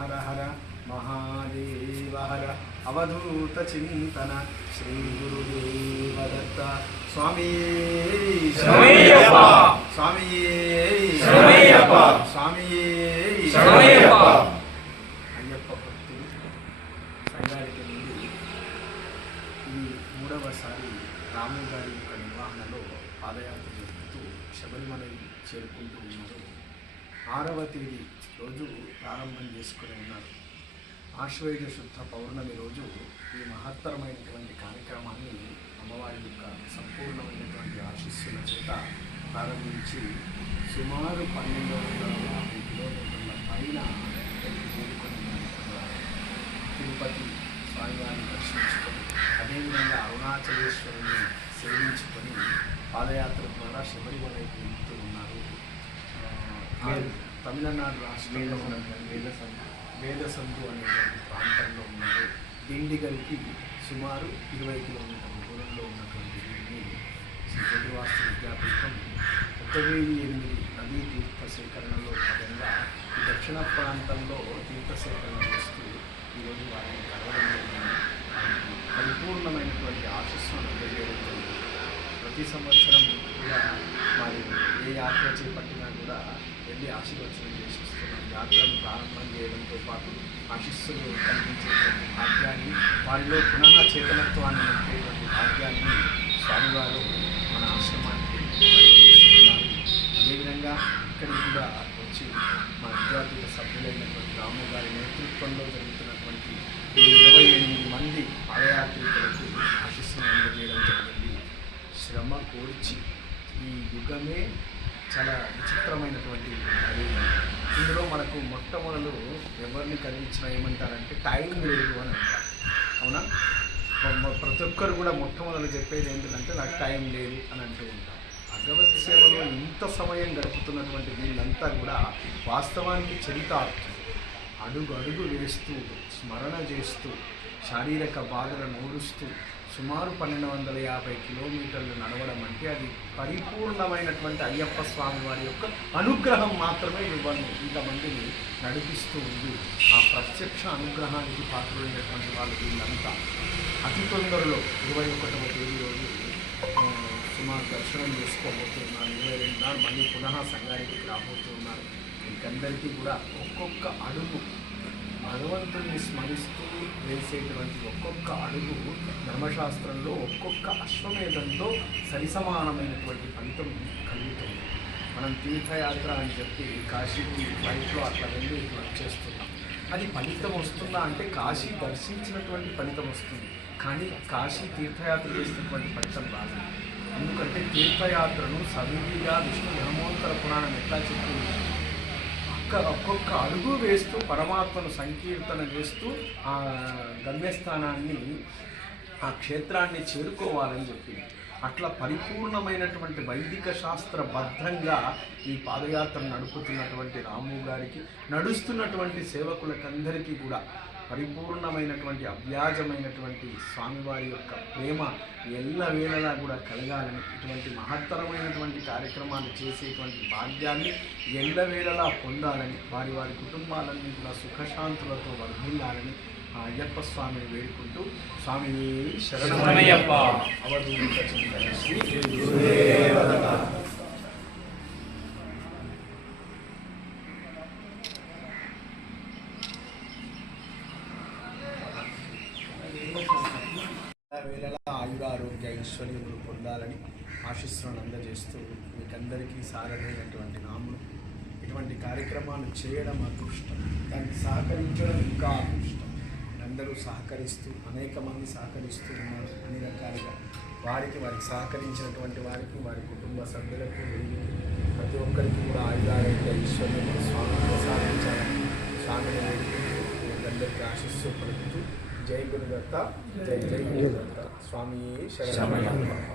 हर हर महादेव हर अवधूत चिंतन श्री गुरुदेव दत्त स्वामी शरणमయ్యప్ప स्वामी शरणमయ్యప్ప स्वामी शरणमయ్యప్ప అయ్యప్ప భక్తులు సంగారెడ్డి నుండి ఈ మూడవసారి రాము గారి యొక్క నిర్వహణలో పాదయాత్ర జరుపుతూ శబరిమల చేరుకుంటూ ఉన్నారు. 6వ తేదీ రోజు ప్రారంభం చేసుకుని ఉన్నారు. ఆశ్వయుజ శుద్ధ పౌర్ణమి రోజు ఈ మహత్తరమైనటువంటి కార్యక్రమాన్ని అమ్మవారి యొక్క సంపూర్ణమైనటువంటి ఆశీస్సుల చేత ప్రారంభించి సుమారు 1250 కిలోమీటర్ల పైన చేరుకొని తిరుపతి స్వామివారిని దర్శించుకొని అదేవిధంగా అరుణాచలేశ్వరుని సేవించుకొని పాదయాత్ర ద్వారా శబరిమలైకి వెళ్తూ ఉన్నారు. తమిళనాడు రాష్ట్రంలో ఉన్నటువంటి వేదసందు అనేటువంటి ప్రాంతంలో ఉన్నారు. దిండిగల్కి సుమారు 20 కిలోమీటర్ల దూరంలో ఉన్నటువంటి వీరిని శ్రీ చంద్రవాస్తు విద్యాపీఠం 1008 నదీ తీర్థ సేకరణలో భాగంగా ఈ దక్షిణ ప్రాంతంలో తీర్థ సేకరణ చేస్తూ ఈరోజు వారిని కలవడంలో పరిపూర్ణమైనటువంటి ఆశీస్సులను అందజేయడం జరుగుతుంది. ప్రతి సంవత్సరం కూడా మరి ఏ యాత్ర చేపట్టినా కూడా వెళ్ళి ఆశీర్వచనం చేసి వస్తున్నాం. యాత్రను ప్రారంభం చేయడంతో పాటు ఆశీస్సులు కల్పించేటువంటి భాగ్యాన్ని, వారిలో పునః చేతనత్వాన్ని నింపేటువంటి భాగ్యాన్ని స్వామివారు మన ఆశ్రమానికి కలిగిస్తున్నారు. అదేవిధంగా ఇక్కడికి కూడా వచ్చి మా విద్యార్థుల సభ్యులైనటువంటి రాము గారి నేతృత్వంలో జరుగుతున్నటువంటి 28 మంది పాదయాత్రికులకు ఆశీస్సులు అందజేయడం జరిగింది. శ్రమ కోర్చి ఈ యుగమే చాలా విచిత్రమైనటువంటి అది. ఇందులో మనకు మొట్టమొదలు ఎవరిని కలిగించినా ఏమంటారంటే టైం లేదు అని అంటారు. అవునా? ప్రతి ఒక్కరు కూడా మొట్టమొదలు చెప్పేది ఏంటంటే నాకు టైం లేదు అని అంటూ ఉంటారు. భగవత్ సేవలో ఇంత సమయం గడుపుతున్నటువంటి వీళ్ళంతా కూడా వాస్తవానికి చరితార్థం అడుగు అడుగు వేస్తూ స్మరణ చేస్తూ శారీరక బాధలను ఓడుస్తూ సుమారు 1250 కిలోమీటర్లు నడవడం అంటే అది పరిపూర్ణమైనటువంటి అయ్యప్ప స్వామి వారి యొక్క అనుగ్రహం మాత్రమే ఇవ్వాలి. ఇంతమందిని నడిపిస్తూ ఉంది. ఆ ప్రత్యక్ష అనుగ్రహానికి పాత్రులైనటువంటి వాళ్ళు వీళ్ళంతా అతి తొందరలో 21వ తేదీ రోజు సుమారు దర్శనం చేసుకోబోతున్నారు. 22 నాడు మళ్ళీ పునః సంగారెడ్డికి రాబోతున్నారు. వీళ్ళందరికీ కూడా ఒక్కొక్క అడుగు భగవంతుని స్మరిస్తూ వేసేటువంటి ఒక్కొక్క అడుగు ధర్మశాస్త్రంలో ఒక్కొక్క అశ్వమేధంతో సరిసమానమైనటువంటి ఫలితం కలుగుతుంది. మనం తీర్థయాత్ర అని చెప్పి కాశీకి ఫ్లైట్లో అట్లా వెళ్ళి ఇట్లా వచ్చేస్తున్నాం. అది ఫలితం వస్తుందా అంటే కాశీ దర్శించినటువంటి ఫలితం వస్తుంది, కానీ కాశీ తీర్థయాత్ర చేసినటువంటి ఫలితం రాదు. ఎందుకంటే తీర్థయాత్రను సవిధిగా విష్ణు ధర్మోత్తర పురాణం ఎట్లా చెప్తుంది, ఒక్కొక్క అడుగు వేస్తూ పరమాత్మను సంకీర్తన చేస్తూ ఆ గమ్యస్థానాన్ని ఆ క్షేత్రాన్ని చేరుకోవాలని చెప్పింది. అట్లా పరిపూర్ణమైనటువంటి వైదిక శాస్త్రబద్ధంగా ఈ పాదయాత్రను నడుపుతున్నటువంటి రాము గారికి, నడుస్తున్నటువంటి సేవకులకందరికీ కూడా పరిపూర్ణమైనటువంటి అవ్యాజమైనటువంటి స్వామివారి యొక్క ప్రేమ ఎల్లవేళలా కూడా కలగాలని, ఇటువంటి మహత్తరమైనటువంటి కార్యక్రమాలు చేసేటువంటి భాగ్యాన్ని ఎల్లవేళలా పొందాలని, వారి వారి కుటుంబాలన్నీ కూడా సుఖశాంతులతో వర్ధిల్లాలని ఆ అయ్యప్ప స్వామిని వేడుకుంటూ స్వామి శరణమయ్యప్ప అవధూత చింతన శ్రీ గురుదేవ దత్త. వేళలా ఆయురారోగ్య ఐశ్వర్యములు పొందాలని ఆశీస్సులను అందజేస్తూ మీకందరికీ సారథైనటువంటి రాముడు ఇటువంటి కార్యక్రమాలు చేయడం అదృష్టం, దానికి సహకరించడం ఇంకా అదృష్టం. అందరూ సహకరిస్తూ అనేక మంది సహకరిస్తూ ఉన్నారు అన్ని రకాలుగా. వారికి సహకరించినటువంటి వారికి, వారి కుటుంబ సభ్యులకు, ప్రతి ఒక్కరికి కూడా ఆయురారోగ్య ఐశ్వర్యములు స్వామి ప్రసాదించాలని స్వామిని వేడుకుంటూ మీకందరికీ ఆశీస్సు పలుకుతూ జై గురుదత్త, జై జై గురుదత్త. స్వామి శరణమయ్యప్ప.